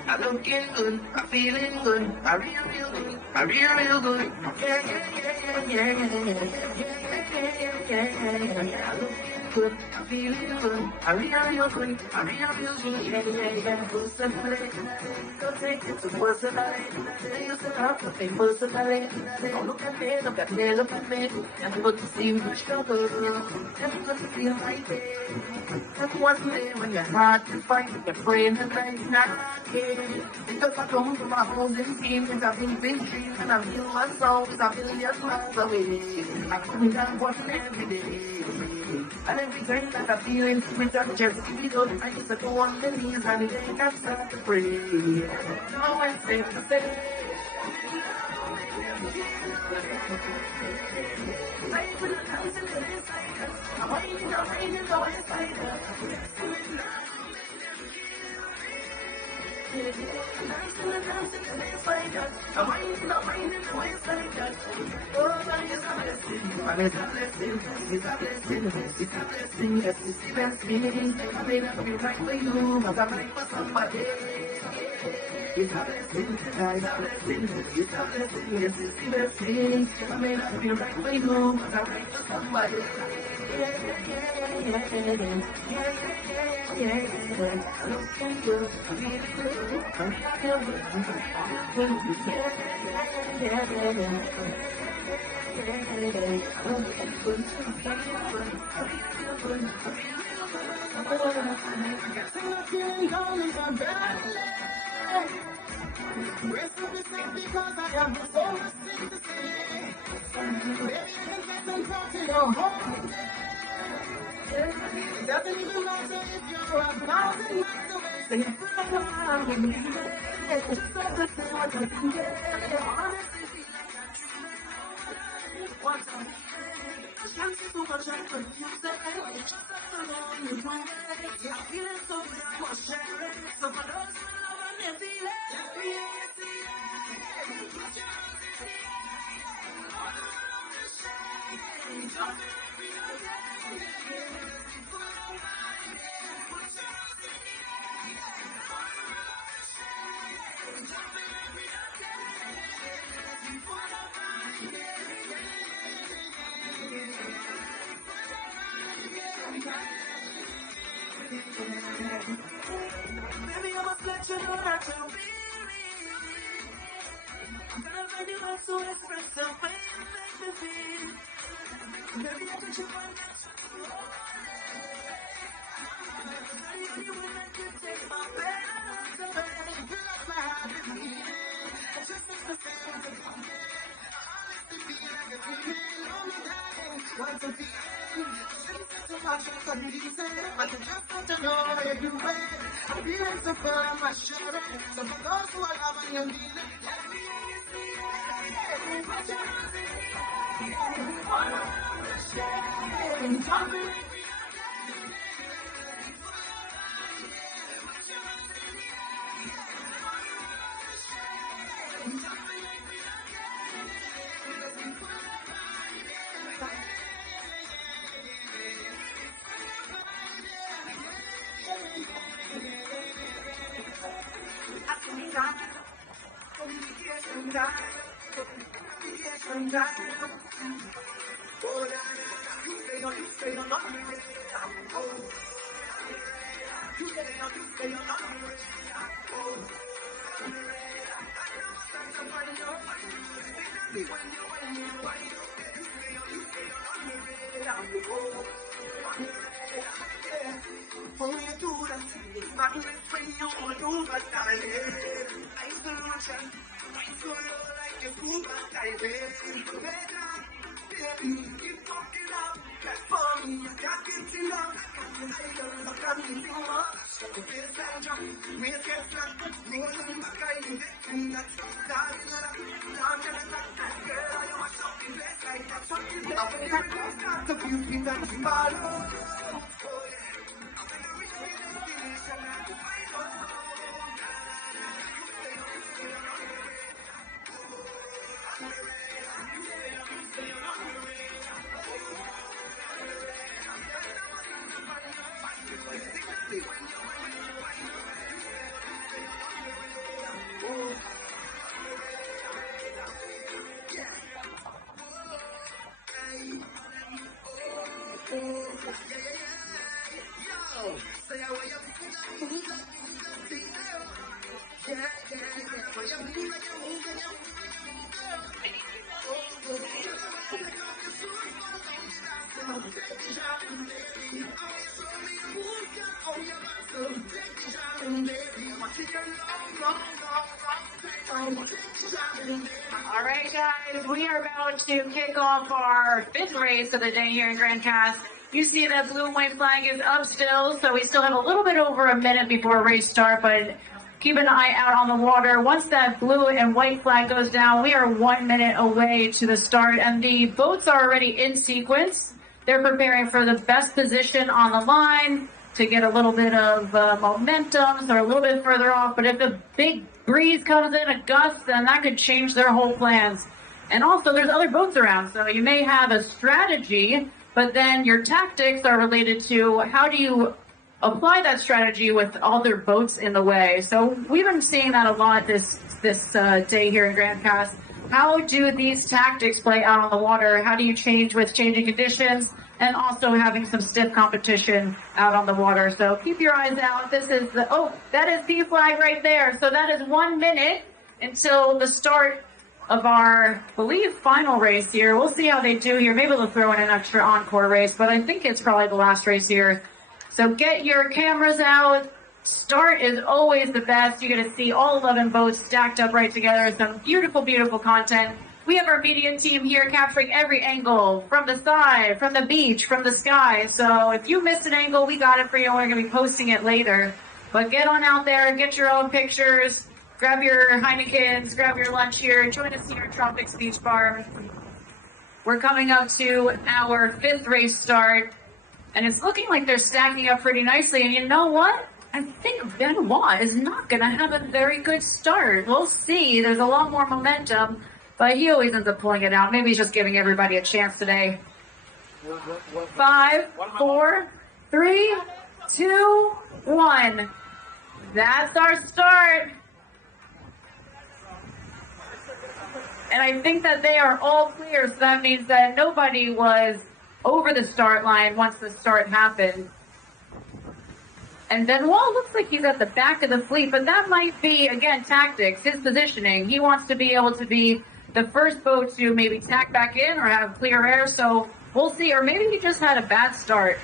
I'm looking good, I'm feeling good, I real good, I real good. I'm looking good, I'm feeling good, I real good, I real good. Personally, don't take it to personally. You set up something personally. Don't look at me, look at me, look at me. And what to see you struggle, and what to feel like it. And one day when your heart is fighting, your brain is like not kidding. Because I come from my home in team, and I've been dreaming, and I feel my soul, and I feel your smiles away. I'm coming down watching every day. And every day that I feel it, with that jersey, I used to go on the knees, and it ain't got time to pray. No, I say to say. All right, guys, we are about to kick off our fifth race of the day here in Grand Case. You see that blue and white flag is up still, so we still have a little bit over a minute before race start, but keep an eye out on the water. Once that blue and white flag goes down, we are 1 minute away to the start, and the boats are already in sequence. They're preparing for the best position on the line to get a little bit of momentum, so they're a little bit further off, but if the big breeze comes in, a gust, then that could change their whole plans. And also, there's other boats around, so you may have a strategy, but then your tactics are related to how do you apply that strategy with all their boats in the way. So we've been seeing that a lot this day here in Grand Case. How do these tactics play out on the water? How do you change with changing conditions and also having some stiff competition out on the water? So keep your eyes out. This is that is P flag right there. So that is 1 minute until the start of our, I believe, final race here. We'll see how they do here. Maybe they'll throw in an extra encore race, but I think it's probably the last race here. So get your cameras out. Start is always the best. You're going to see all 11 boats stacked up right together. Some beautiful, beautiful content. We have our media team here capturing every angle from the side, from the beach, from the sky. So if you missed an angle, we got it for you. We're going to be posting it later. But get on out there, get your own pictures, grab your Heinekens, grab your lunch here. Join us here at Tropics Beach Bar. We're coming up to our fifth race start, and it's looking like they're stacking up pretty nicely. And you know what? I think Benoit is not going to have a very good start. We'll see. There's a lot more momentum, but he always ends up pulling it out. Maybe he's just giving everybody a chance today. 5, 4, 3, 2, 1. That's our start. And I think that they are all clear, so that means that nobody was over the start line once the start happened. And Benoit looks like he's at the back of the fleet, but that might be, again, tactics, his positioning. He wants to be able to be the first boat to maybe tack back in or have clear air, so we'll see. Or maybe he just had a bad start.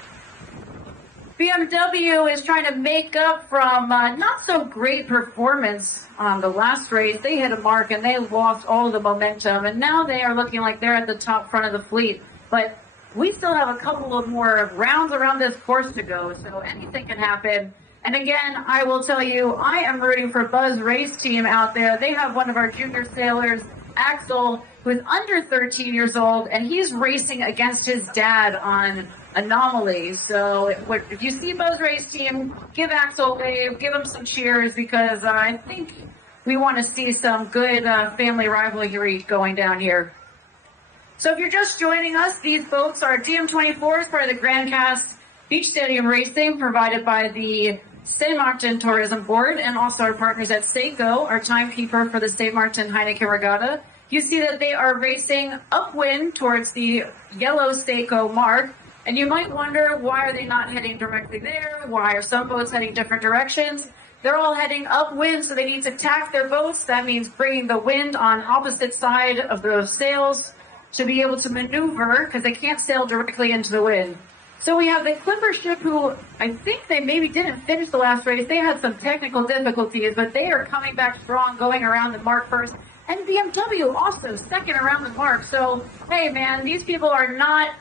BMW is trying to make up from not so great performance on the last race. They hit a mark and they lost all of the momentum, and now they are looking like they're at the top front of the fleet. But we still have a couple of more rounds around this course to go, so anything can happen. And again, I will tell you, I am rooting for Buzz Race Team out there. They have one of our junior sailors, Axel, who is under 13 years old, and he's racing against his dad on Anomaly. So if you see Buzz Race Team, give Axel a wave, give him some cheers, because I think we want to see some good family rivalry going down here. So if you're just joining us, these boats are DM24s, part of the Grand Case Beach Stadium Racing, provided by the St. Maarten Tourism Board, and also our partners at Seiko, our timekeeper for the St. Maarten Heineken Regatta. You see that they are racing upwind towards the yellow Seiko mark. And you might wonder, why are they not heading directly there? Why are some boats heading different directions? They're all heading upwind, so they need to tack their boats. That means bringing the wind on opposite side of those sails to be able to maneuver, because they can't sail directly into the wind. So we have the Clipper ship, who I think they maybe didn't finish the last race. They had some technical difficulties, but they are coming back strong, going around the mark first. And BMW also second around the mark. So, hey man, these people are not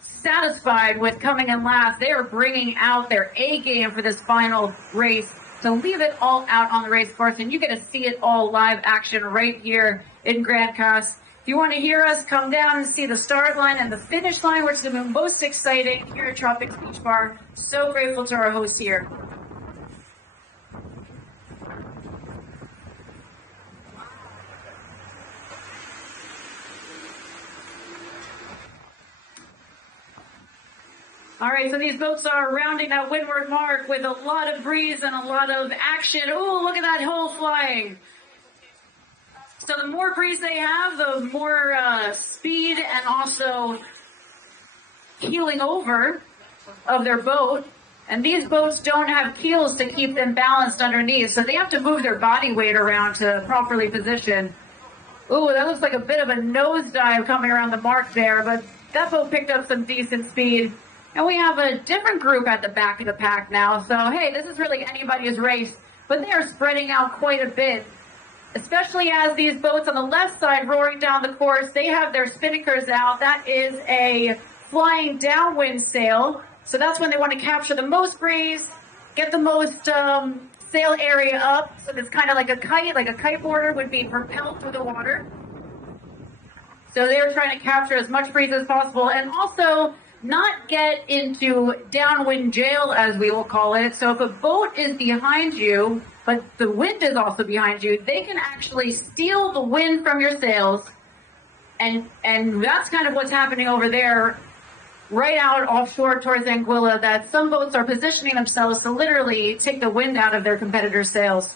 satisfied with coming in last. They are bringing out their A game for this final race to leave it all out on the race course. And you get to see it all live action right here in Grand Case. If you want to hear us, come down and see the start line and the finish line, which is the most exciting here at Tropics Beach Bar. So grateful to our hosts here. All right, so these boats are rounding that windward mark with a lot of breeze and a lot of action. Oh, look at that hole flying. So the more breeze they have, the more speed and also keeling over of their boat. And these boats don't have keels to keep them balanced underneath, so they have to move their body weight around to properly position. Ooh, that looks like a bit of a nosedive coming around the mark there, but that boat picked up some decent speed. And we have a different group at the back of the pack now, so hey, this is really anybody's race, but they are spreading out quite a bit. Especially as these boats on the left side roaring down the course, they have their spinnakers out. That is a flying downwind sail. So that's when they want to capture the most breeze, get the most sail area up. So it's kind of like a kite boarder would be propelled through the water. So they're trying to capture as much breeze as possible and also not get into downwind jail, as we will call it. So if a boat is behind you, but the wind is also behind you, they can actually steal the wind from your sails. And that's kind of what's happening over there, right out offshore towards Anguilla, that some boats are positioning themselves to literally take the wind out of their competitors' sails.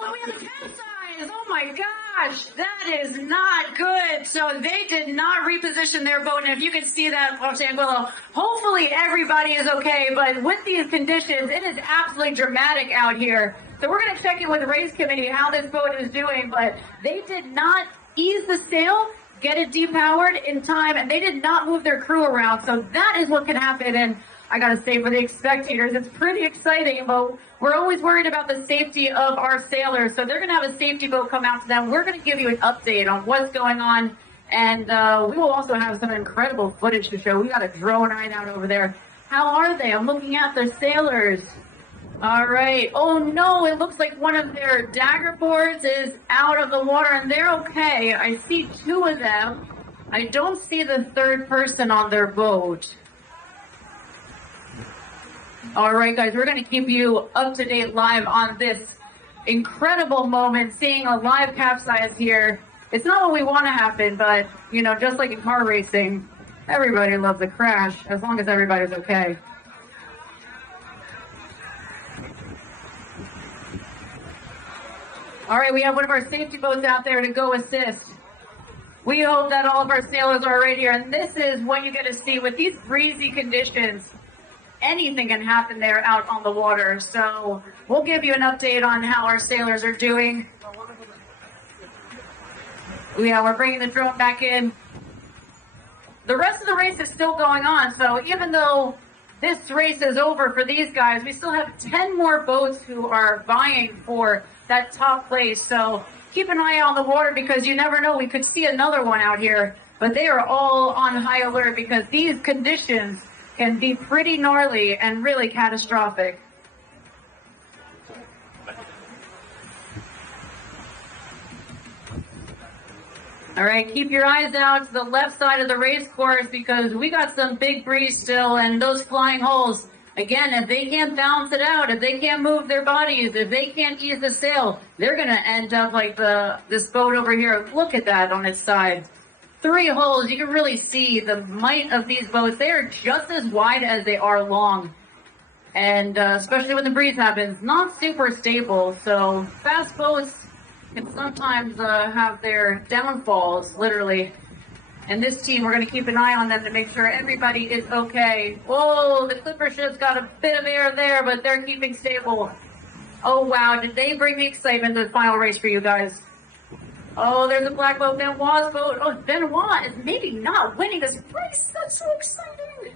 Oh, we have a capsize! Oh my gosh, that is not good. So they did not reposition their boat, and if you can see that off Anguilla, hopefully everybody is okay, but with these conditions, it is absolutely dramatic out here. So we're going to check in with the race committee how this boat is doing, but they did not ease the sail, get it depowered in time, and they did not move their crew around. So that is what can happen, and I gotta say, for the spectators, it's pretty exciting, but we're always worried about the safety of our sailors. So they're gonna have a safety boat come out to them. We're gonna give you an update on what's going on, and we will also have some incredible footage to show. We got a drone right out over there. How are they? I'm looking at the sailors. All right. Oh no, it looks like one of their dagger boards is out of the water, and they're okay. I see two of them. I don't see the third person on their boat. All right, guys, we're going to keep you up to date live on this incredible moment, seeing a live capsize here. It's not what we want to happen, but, you know, just like in car racing, everybody loves a crash as long as everybody's okay. All right, we have one of our safety boats out there to go assist. We hope that all of our sailors are right here, and this is what you get to see with these breezy conditions. Anything can happen there out on the water. So we'll give you an update on how our sailors are doing. Yeah, we're bringing the drone back in. The rest of the race is still going on. So even though this race is over for these guys, we still have 10 more boats who are vying for that top place. So keep an eye on the water, because you never know, we could see another one out here. But they are all on high alert, because these conditions can be pretty gnarly and really catastrophic. All right, keep your eyes out to the left side of the race course because we got some big breeze still, and those flying holes, again, if they can't balance it out, if they can't move their bodies, if they can't ease the sail, they're going to end up like this boat over here. Look at that on its side. 3 holes, you can really see the might of these boats. They are just as wide as they are long. And especially when the breeze happens, not super stable. So fast boats can sometimes have their downfalls, literally. And this team, we're going to keep an eye on them to make sure everybody is okay. Whoa, the Clipper ship's got a bit of air there, but they're keeping stable. Oh, wow. Did they bring the excitement to the final race for you guys? Oh, there's a black boat, Benoit's boat. Oh, Benoit is maybe not winning this race. That's so exciting.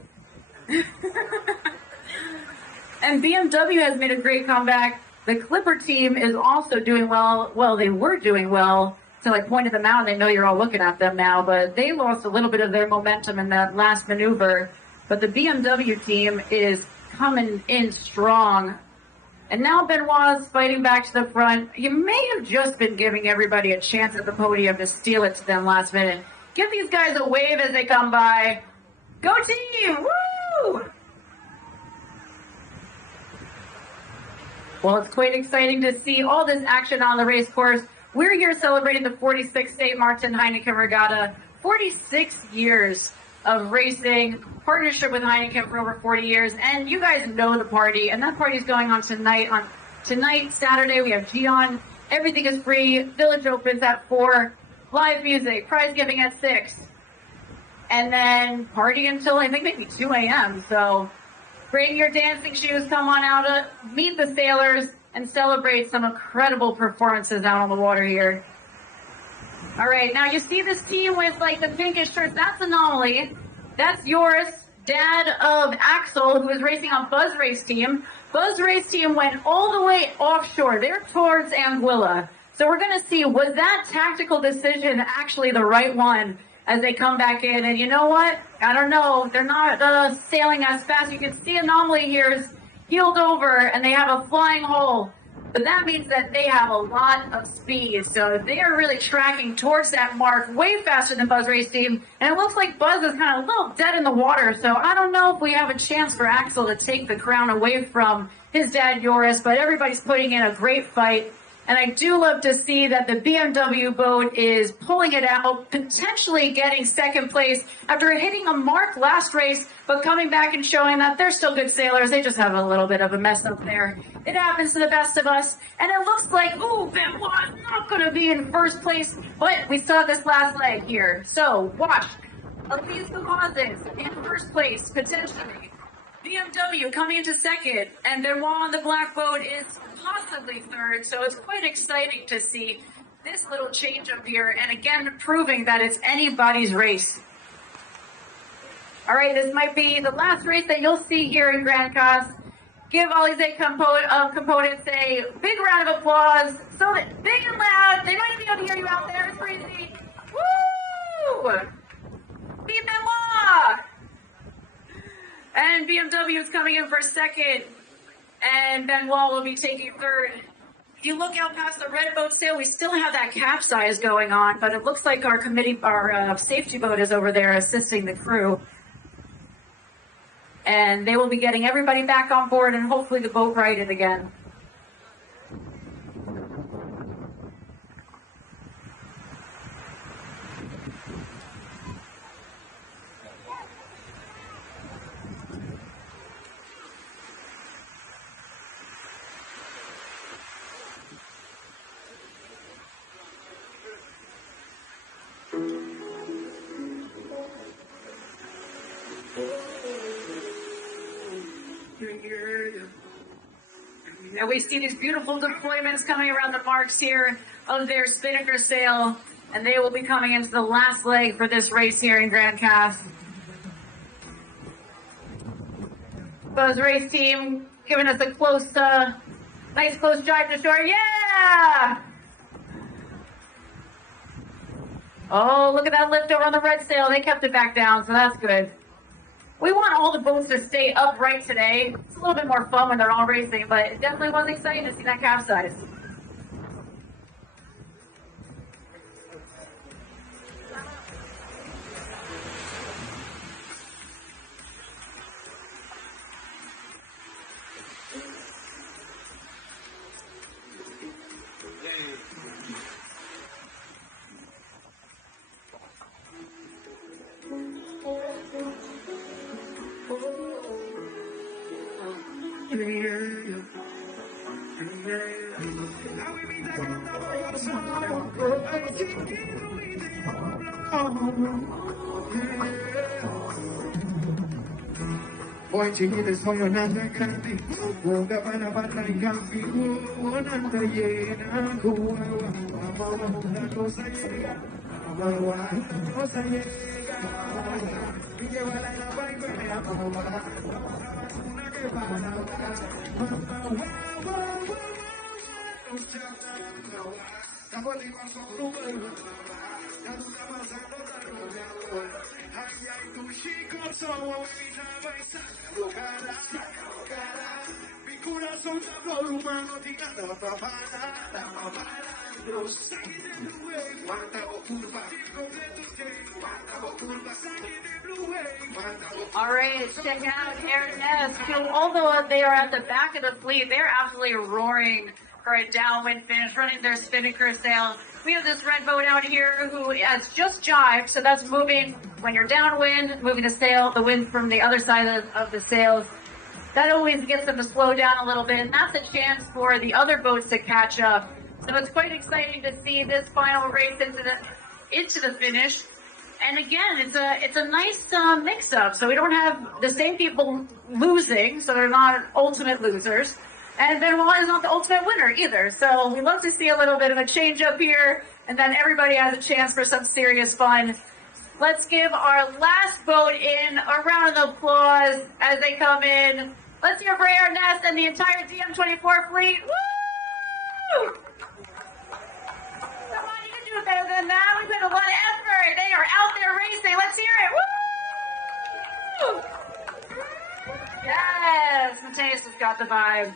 And BMW has made a great comeback. The Clipper team is also doing well. Well, they were doing well until I pointed them out, and they know you're all looking at them now, but they lost a little bit of their momentum in that last maneuver. But the BMW team is coming in strong. And now Benoit's fighting back to the front. You may have just been giving everybody a chance at the podium to steal it to them last minute. Give these guys a wave as they come by. Go team! Woo! Well, it's quite exciting to see all this action on the race course. We're here celebrating the 46th St. Maarten Heineken Regatta. 46 years of racing, partnership with Heineken for over 40 years, and you guys know the party, and that party is going on tonight. Tonight, Saturday, we have Gion. Everything is free. Village opens at 4. Live music, prize giving at 6. And then party until, I think, maybe 2 a.m. So bring your dancing shoes, come on out, meet the sailors, and celebrate some incredible performances out on the water here. All right, now you see this team with like the pinkish shirts. That's Anomaly. That's yours, dad of Axel, who is racing on Buzz Race Team. Buzz Race Team went all the way offshore. They're towards Anguilla. So we're going to see, was that tactical decision actually the right one as they come back in? And you know what? I don't know. They're not sailing as fast. You can see Anomaly here is heeled over, and they have a flying hole. But that means that they have a lot of speed. So they are really tracking towards that mark way faster than Buzz Race Team. And it looks like Buzz is kind of a little dead in the water. So I don't know if we have a chance for Axel to take the crown away from his dad, Joris. But everybody's putting in a great fight. And I do love to see that the BMW boat is pulling it out, potentially getting second place after hitting a mark last race, but coming back and showing that they're still good sailors. They just have a little bit of a mess up there. It happens to the best of us. And it looks like, ooh, Benoit's not going to be in first place, but we still have this last leg here. So watch. Elise Causes in first place, potentially. BMW coming into second, and Benoit on the black boat is possibly third, so it's quite exciting to see this little change up here, and again, proving that it's anybody's race. All right, this might be the last race that you'll see here in Grand Case. Give all these 8 components a big round of applause, so that big and loud, they might be able to hear you out there, it's crazy. Woo! Beat Benoit! And BMW is coming in for second, and Benoit will be taking third. If you look out past the red boat sail, we still have that capsize going on, but it looks like our safety boat is over there assisting the crew. And they will be getting everybody back on board and hopefully the boat righted again. And we see these beautiful deployments coming around the marks here of their spinnaker sail, and they will be coming into the last leg for this race here in Grand Case. Buzz Race Team giving us a close, nice close drive to shore. Yeah! Oh, look at that lift over on the red sail. They kept it back down, so that's good. We want all the boats to stay upright today. It's a little bit more fun when they're all racing, but it definitely was exciting to see that capsize. Boy, chiquito, es como nada candy. Boga para bata y campi. Nanda llena, una cosa llega. Una cosa llega. Y lleva la baica y la una que mi corazón está por humano, diga la papana, All right, check out Ernest, who, although they are at the back of the fleet, they're absolutely roaring for a downwind finish, running their spinnaker sail. We have this red boat out here who has just jibed, so that's moving when you're downwind, moving the sail, the wind from the other side of the sails. That always gets them to slow down a little bit, and that's a chance for the other boats to catch up. So it's quite exciting to see this final race into the finish. And again, it's a nice mix-up. So we don't have the same people losing, so they're not ultimate losers. And Benoit is not the ultimate winner either. So we love to see a little bit of a change up here, and then everybody has a chance for some serious fun. Let's give our last boat in a round of applause as they come in. Let's hear for Ernest and the entire DM24 fleet. Woo! Come on, you can do better than that. We put a lot of effort. They are out there racing. Let's hear it. Woo! Yes, Mateus has got the vibe.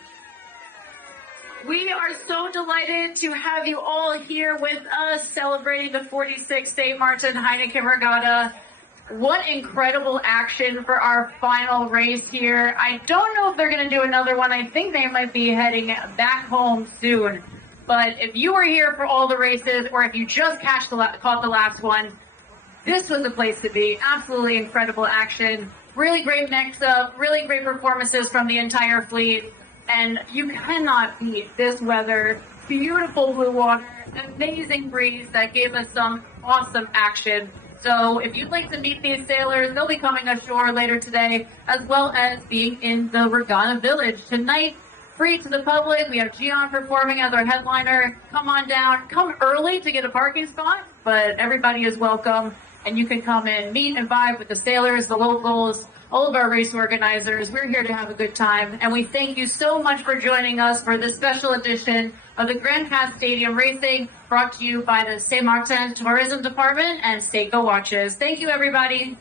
We are so delighted to have you all here with us celebrating the 46th St. Maarten Heineken Regatta. What incredible action for our final race here. I don't know if they're going to do another one. I think they might be heading back home soon. But if you were here for all the races, or if you just caught the last one, this was the place to be. Absolutely incredible action. Really great mix-up, really great performances from the entire fleet. And you cannot beat this weather. Beautiful blue water, amazing breeze that gave us some awesome action. So if you'd like to meet these sailors, they'll be coming ashore later today, as well as being in the Regatta Village. Tonight, free to the public. We have Gian performing as our headliner. Come on down. Come early to get a parking spot, but everybody is welcome. And you can come in, meet and vibe with the sailors, the locals, all of our race organizers. We're here to have a good time. And we thank you so much for joining us for this special edition of the Grand Case Diam Racing, brought to you by the St. Maarten Tourism Department and Seiko Watches. Thank you, everybody.